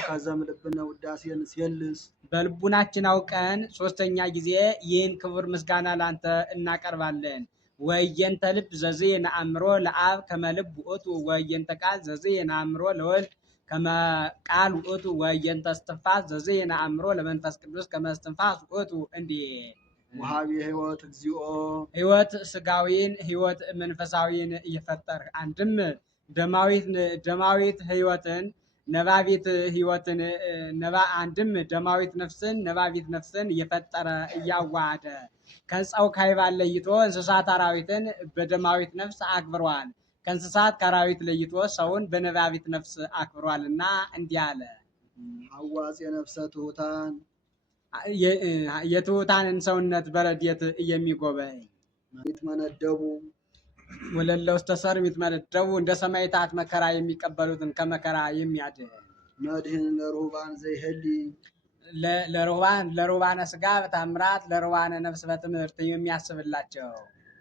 ከዘም ልብነ ውዳሴን ሲልስ በልቡናችን አውቀን ሶስተኛ ጊዜ ይህን ክቡር ምስጋና ላንተ እናቀርባለን። ወየንተ ልብ ዘዝየ ነአምሮ ለአብ ከመልብ ውእቱ ወየንተ ቃል ዘዝየ ነአምሮ ለወልድ ከመቃል ውእቱ ወየንተ እስትንፋስ ዘዝየ ነአምሮ ለመንፈስ ቅዱስ ከመስትንፋስ ውእቱ። እንዲህ ወሃቢ ሕይወት እግዚኦ ሕይወት ስጋዊን ሕይወት መንፈሳዊን እየፈጠር አንድም ደማዊት ሕይወትን ነባቢት ሕይወትን አንድም ደማዊት ነፍስን ነባቢት ነፍስን እየፈጠረ እያዋሃደ ከፀው ካይባል ለይቶ እንስሳት አራዊትን በደማዊት ነፍስ አክብሯል። ከእንስሳት ከአራዊት ለይቶ ሰውን በነባቢት ነፍስ አክብሯልና እንዲህ አለ። ሐዋጼ ነፍሰ ትሑታን የትሑታንን ሰውነት በረድኤት የሚጎበኝ ይትመነደቡ ወለለው ስተሰር ይትመነደቡ እንደ ሰማዕታት መከራ የሚቀበሉትን ከመከራ የሚያድን መድህን ለሩባን ዘይህሊ ለሩባነ ስጋ በታምራት ለሩባነ ነፍስ በትምህርት የሚያስብላቸው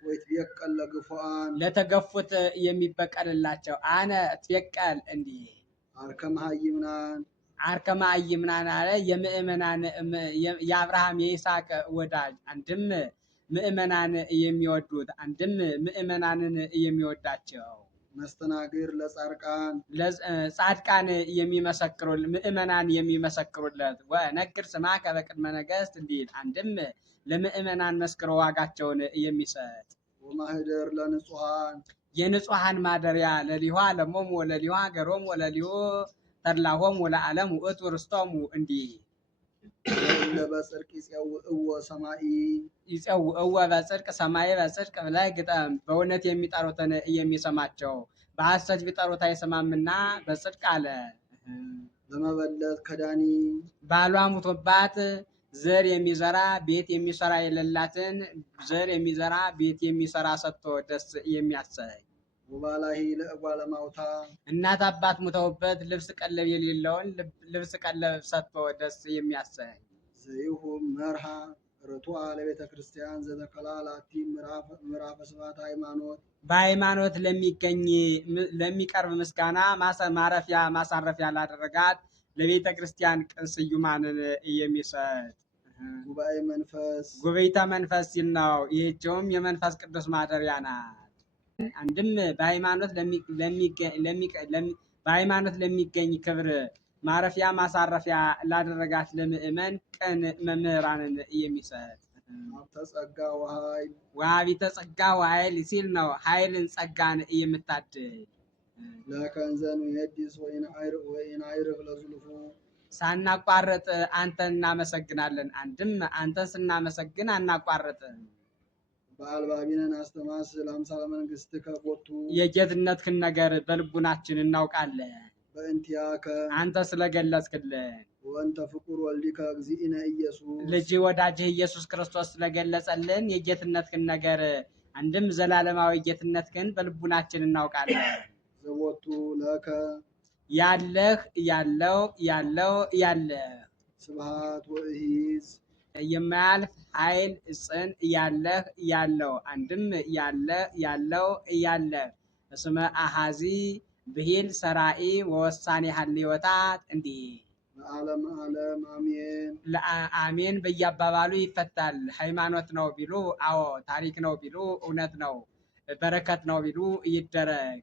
ወይትበቀል ለግፉአን ለተገፉት የሚበቀልላቸው አነ ትበቀል እንዲህ አርከ መሃይምናን አለ። የምእመናን የአብርሃም የይስሐቅ ወዳጅ አንድም ምእመናን የሚወዱት አንድም ምእመናንን የሚወዳቸው መስተናግር ለጻድቃን ጻድቃን የሚመሰክሩለት ምእመናን የሚመሰክሩለት ወነግር ስማከ በቅድመ ነገሥት እንዲል አንድም ለምእመናን መስክሮ ዋጋቸውን የሚሰጥ ወማህደር ለንጹሃን የንጹሃን ማደሪያ ለሊሁ ዓለሞሙ ወለሊሁ ሀገሮሙ ወለሊሁ ተድላሆሙ ለዓለም ውእቱ ርስቶሙ እንዲህ ለበጽድቅ ይጸውዕዎ ሰማይ ይጸውዕዎ በጽድቅ ሰማይ በጽድቅ ብለህ ግጠም። በእውነት የሚጠሩትን የሚሰማቸው በሐሰት ቢጠሩት አይሰማምና በጽድቅ አለ። ለመበለት ከዳኒ ባሏ ሙቶባት ዘር የሚዘራ ቤት የሚሰራ የሌላትን ዘር የሚዘራ ቤት የሚሰራ ሰጥቶ ደስ የሚያሰኝ ወባላሂ ለእጓለ ማውታ እናት አባት ሙተውበት ልብስ ቀለብ የሌለውን ልብስ ቀለብ ሰጥቶ ደስ የሚያሰኝ ዘይሁም መርሃ ርቱዐ ለቤተ ክርስቲያን ዘተከላላቲ ምዕራፈ ስብሐት ሃይማኖት በሃይማኖት ለሚቀርብ ምስጋና ማሳረፊያ ላደረጋት ለቤተ ክርስቲያን ቅን ስዩማንን የሚሰጥ ጉባኤተ መንፈስ ሲል ነው። ይህችውም የመንፈስ ቅዱስ ማደሪያ ናት። አንድም በሃይማኖት ለሚገኝ ክብር ማረፊያ ማሳረፊያ ላደረጋት ለምእመን ቅን መምህራንን የሚሰጥ ወሀቢተ ጸጋ ወኃይል ሲል ነው። ኃይልን ጸጋን የምታድል ለከንዘን የዲስ ወይናይርፍ ለዙልፉ ሳናቋርጥ አንተን እናመሰግናለን። አንድም አንተን ስናመሰግን አናቋርጥም። በአልባቢነን አስተማስ ለአምሳለ መንግስት ከቦቱ የጌትነትህን ነገር በልቡናችን እናውቃለን። በእንቲአከ አንተ ስለገለጽክልን ወንተ ፍቁር ወልዲከ እግዚእነ ኢየሱስ ልጅ ወዳጅህ ኢየሱስ ክርስቶስ ስለገለጸልን የጌትነትህን ነገር አንድም ዘላለማዊ ጌትነትህን በልቡናችን እናውቃለን። ዘቦቱ ለከ ያለህ ስብሐት ወእሂዝ የማያልፍ ኃይል ጽን ያለው አንድም ያለ እስመ አሃዚ ብሂል ሰራኢ ወወሳኔ ሀልዮታት እንዲህ ለዓለም ዓለም አሜን አሜን በየአባባሉ ይፈታል። ሃይማኖት ነው ቢሉ አዎ፣ ታሪክ ነው ቢሉ እውነት ነው፣ በረከት ነው ቢሉ ይደረግ።